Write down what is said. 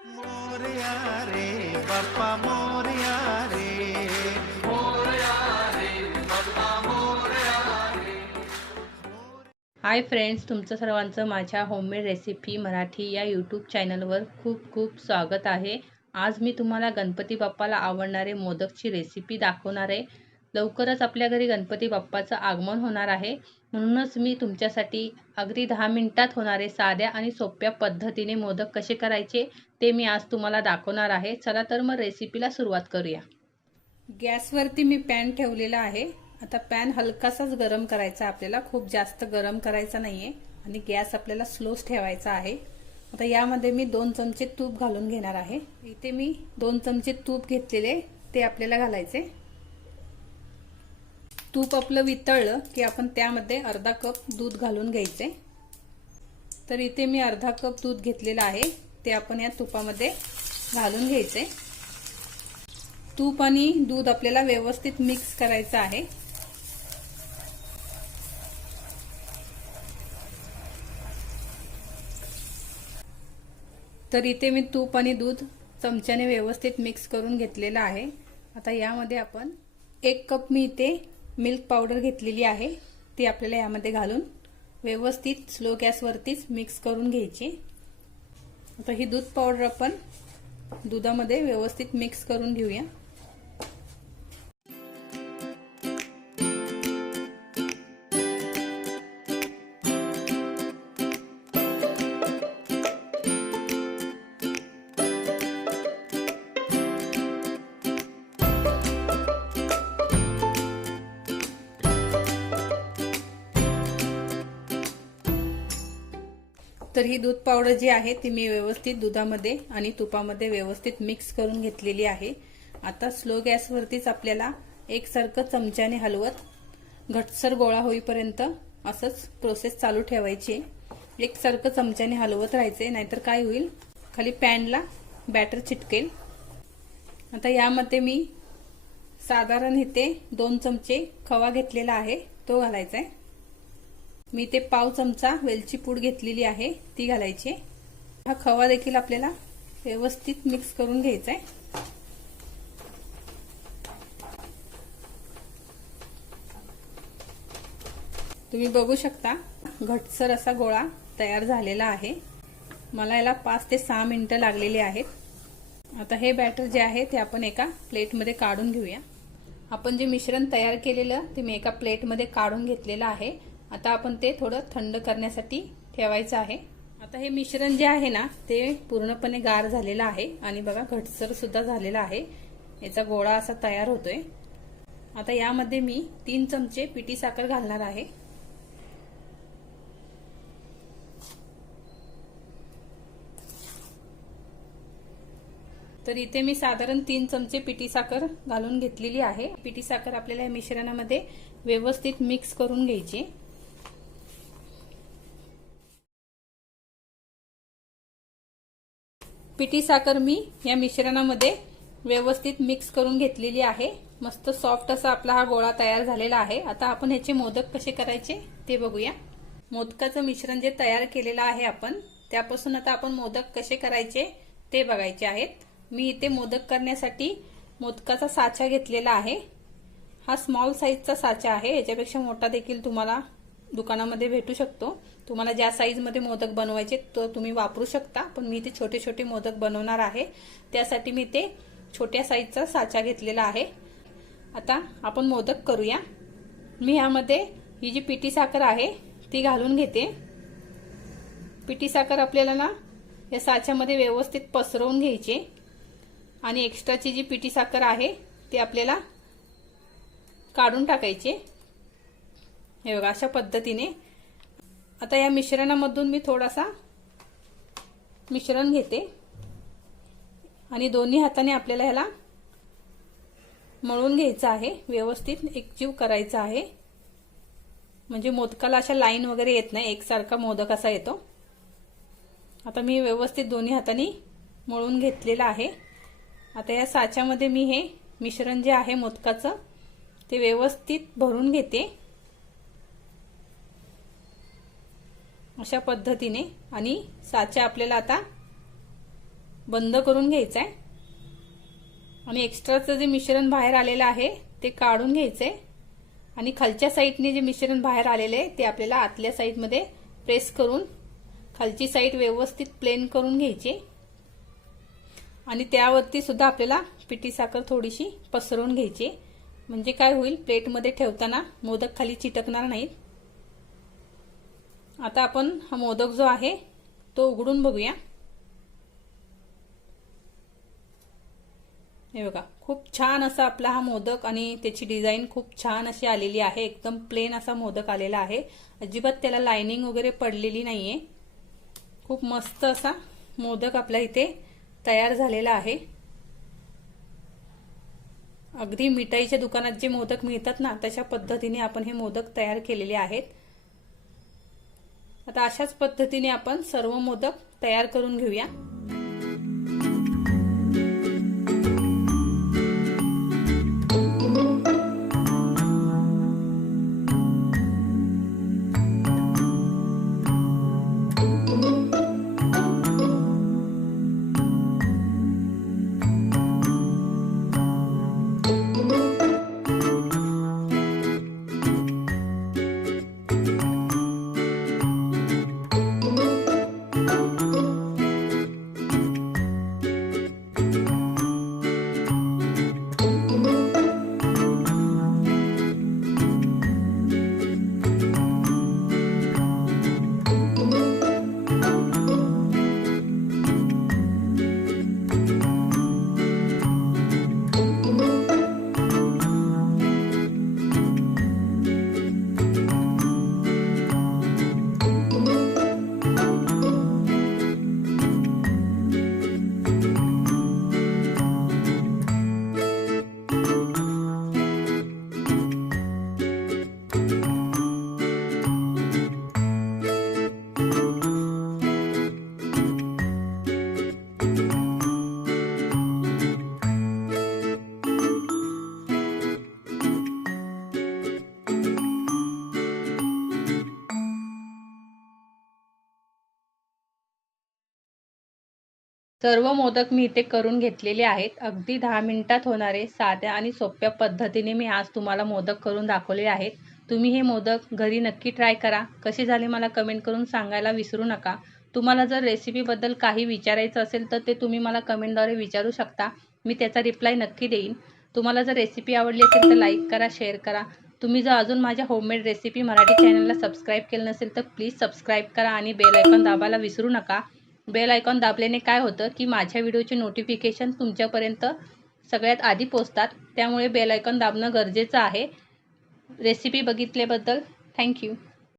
मोरया रे बाप्पा मोरया रे मोरया रे बाप्पा मोरया रे। Hi friends, तुमचं सर्वांचं माझ्या होममेड रेसिपी मराठी या यूट्यूब चॅनलवर खूप खूप स्वागत आहे। आज मी तुम्हाला गणपती बाप्पाला आवडणारे मोदकची रेसिपी दाखवणार आहे। लवकरच आपल्या घरी गणपती बाप्पाचं आगमन होणार आहे, म्हणूनच मी तुमच्यासाठी अगदी 10 मिनिटात होणारे साध्या आणि सोप्या पद्धतीने मोदक कसे करायचे ते मी आज तुम्हाला दाखवणार आहे। चला तर मग रेसिपीला सुरुवात करूया। गॅसवरती मी पॅन ठेवलेला आहे। आता पॅन हलकासाच गरम करायचा, आपल्याला खूप जास्त गरम करायचा नाहीये आणि गॅस आपल्याला स्लोच ठेवायचा आहे। आता यामध्ये मी 2 चमचे तूप घालून घेणार आहे। इथे मी 2 चमचे तूप घेतलेले ते आपल्याला घालायचे। तूप आपलं वितळलं की आपण त्यामध्ये अर्धा कप दूध घालून घ्यायचे। तर इथे मी अर्धा कप दूध घेतलेलं आहे, ते आपण या तुपामध्ये घालून घ्यायचे। तूप आणि दूध आपल्याला व्यवस्थित मिक्स करायचं आहे। तर इथे मी तूप आणि दूध चमच्याने व्यवस्थित मिक्स करून घेतलेलं आहे। आता यामध्ये आपण 1 कप मी इथे मिल्क पावडर घेतलेली आहे, ती आपल्याला यामध्ये घालून व्यवस्थित स्लो गॅसवरतीच मिक्स करून घ्यायची। आता ही दूध पावडर आपण दुधामध्ये व्यवस्थित मिक्स करून घेऊया। तर ही दूध पावडर जी आहे ती मी व्यवस्थित दुधामध्ये आणि तुपामध्ये व्यवस्थित मिक्स करून घेतलेली आहे। आता स्लो गॅसवरतीच आपल्याला एकसारखं चमच्याने हलवत घट्टसर गोळा होईपर्यंत असंच प्रोसेस चालू ठेवायची। एकसारखं चमच्याने हलवत राहायचे, नाहीतर काय होईल, खाली पॅनला बॅटर चिटकेल। आता यामध्ये मी साधारण इथे 2 चमचे खवा घेतलेला आहे, तो घालायचा आहे। मी ते पाव चमचा वेलची पूड घेतलेली आहे, ती घालायची। हा खवा देखील आपल्याला व्यवस्थित मिक्स करून घ्यायचा आहे। तुम्ही बघू शकता घट्टसर असा गोळा तयार झालेला आहे। मला याला 5 ते 6 मिनिटं लागलेली आहेत। आता हे बॅटर जे आहे ते आपण एका प्लेटमध्ये काढून घेऊया। आपण जे मिश्रण तयार केलेलं ते मी एका प्लेटमध्ये काढून घेतलेलं आहे। आता आपण ते थोडं थंड करण्यासाठी ठेवायचं आहे। आता हे मिश्रण जे आहे ना ते पूर्णपणे गार झालेलं आहे आणि बघा घट्टसर सुद्धा झालेलं आहे, याचा गोळा असा तयार होतोय। आता यामध्ये मी 3 चमचे पिठी साखर घालणार आहे। तर इथे मी साधारण 3 चमचे पिठी साखर घालून घेतलेली आहे। पिठी साखर आपल्याला या मिश्रणामध्ये व्यवस्थित मिक्स करून घ्यायची। पिठी साखर मी या मिश्रणामध्ये व्यवस्थित मिक्स करून घेतलेली आहे। मस्त सॉफ्ट असा आपला हा गोळा तयार झालेला आहे। आता आपण ह्याचे मोदक कसे करायचे ते बघूया। मोदकाचं मिश्रण जे तयार केलेलं आहे आपण, त्यापासून आता आपण मोदक कसे करायचे ते बघायचे आहेत। मी इथे मोदक करण्यासाठी मोदकाचा साचा घेतलेला आहे। हा स्मॉल साईजचा साचा आहे, याच्यापेक्षा मोठा देखील तुम्हाला दुकानामध्ये भेटू शकतो। तुम्हाला ज्या साईज मध्ये मोदक बनवायचे तो तुम्ही वापरू शकता, पण मी इथे छोटे छोटे मोदक बनवणार आहे, त्यासाठी मी इथे छोट्या साईजचा साचा घेतलेला आहे। आता आपण मोदक करूया। मी यामध्ये ही जी पिठी साखर आहे ती घालून घेते। पिठी साखर आपल्याला ना या साच्यामध्ये व्यवस्थित पसरवून घ्यायची आणि एक्स्ट्राची जी पिठी साखर आहे ती आपल्याला काढून टाकायची। हे बघा अशा पद्धतीने। आता या मिश्रणामधून मी थोडासा मिश्रण घेते आणि दोन्ही हाताने आपल्याला ह्याला मळून घ्यायचं आहे, व्यवस्थित एकजीव करायचा आहे, म्हणजे मोदकाला अशा लाईन वगैरे येत नाही, एकसारखा मोदक असा येतो। आता मी व्यवस्थित दोन्ही हाताने मळून घेतलेलं आहे। आता या साच्यामध्ये मी हे मिश्रण जे आहे मोदकाचं ते व्यवस्थित भरून घेते अशा पद्धतीने। आणि साचा आपल्याला आता बंद करून घ्यायचं आहे आणि एक्स्ट्राचं जे मिश्रण बाहेर आलेलं आहे ते काढून घ्यायचंय आणि खालच्या साईडने जे मिश्रण बाहेर आलेले आहे ते आपल्याला आतल्या साईडमध्ये प्रेस करून खालची साईड व्यवस्थित प्लेन करून घ्यायची आणि त्यावरती सुद्धा आपल्याला पिठी साखर थोडीशी पसरवून घ्यायची, म्हणजे काय होईल प्लेटमध्ये ठेवताना मोदक खाली चिटकणार नाहीत. आता आपण हा मोदक जो आहे तो उघडून बघूया. हे बघा, खूप छान असा आपला हा मोदक आणि त्याची डिझाइन खूप छान अशी आलेली आहे. एकदम प्लेन असा मोदक आलेला आहे, अजिबात त्याला लाइनिंग वगैरे पडलेली नाहीये. खूप मस्त असा मोदक आपला इथे तयार झालेला आहे. अगदी मिठाईच्या दुकानात जे मोदक मिळतात ना तशा पद्धतीने आपण हे मोदक तयार केलेले आहेत. आता अशाच पद्धतीने आपण सर्व मोदक तयार करून घेऊया. सर्व मोदक मी इथे करून घेतलेले आहेत. अगदी 10 मिनिटात होणारे साध्या आणि सोप्या पद्धतीने मी आज तुम्हाला मोदक करून दाखवले आहेत. तुम्ही हे मोदक घरी नक्की ट्राय करा. कसे झाले मला कमेंट करून सांगायला विसरू नका. तुम्हाला जर रेसिपीबद्दल काही विचारायचं असेल तर ते तुम्ही मला कमेंटद्वारे विचारू शकता. मी त्याचा रिप्लाय नक्की देईन. तुम्हाला जर रेसिपी आवडली असेल तर लाईक करा, शेअर करा. तुम्ही जर अजून माझ्या होममेड रेसिपी मराठी चॅनलला सबस्क्राईब केलं नसेल तर प्लीज सबस्क्राईब करा आणि बेल आयकॉन दाबायला विसरू नका. बेल आयकॉन दाबल्याने काय होतं की माझ्या व्हिडिओचे नोटिफिकेशन तुमच्यापर्यंत सगळ्यात आधी पोहोचतात. त्यामुळे बेल आयकॉन दाबणं गरजेचं आहे. रेसिपी बघितल्याबद्दल थँक्यू.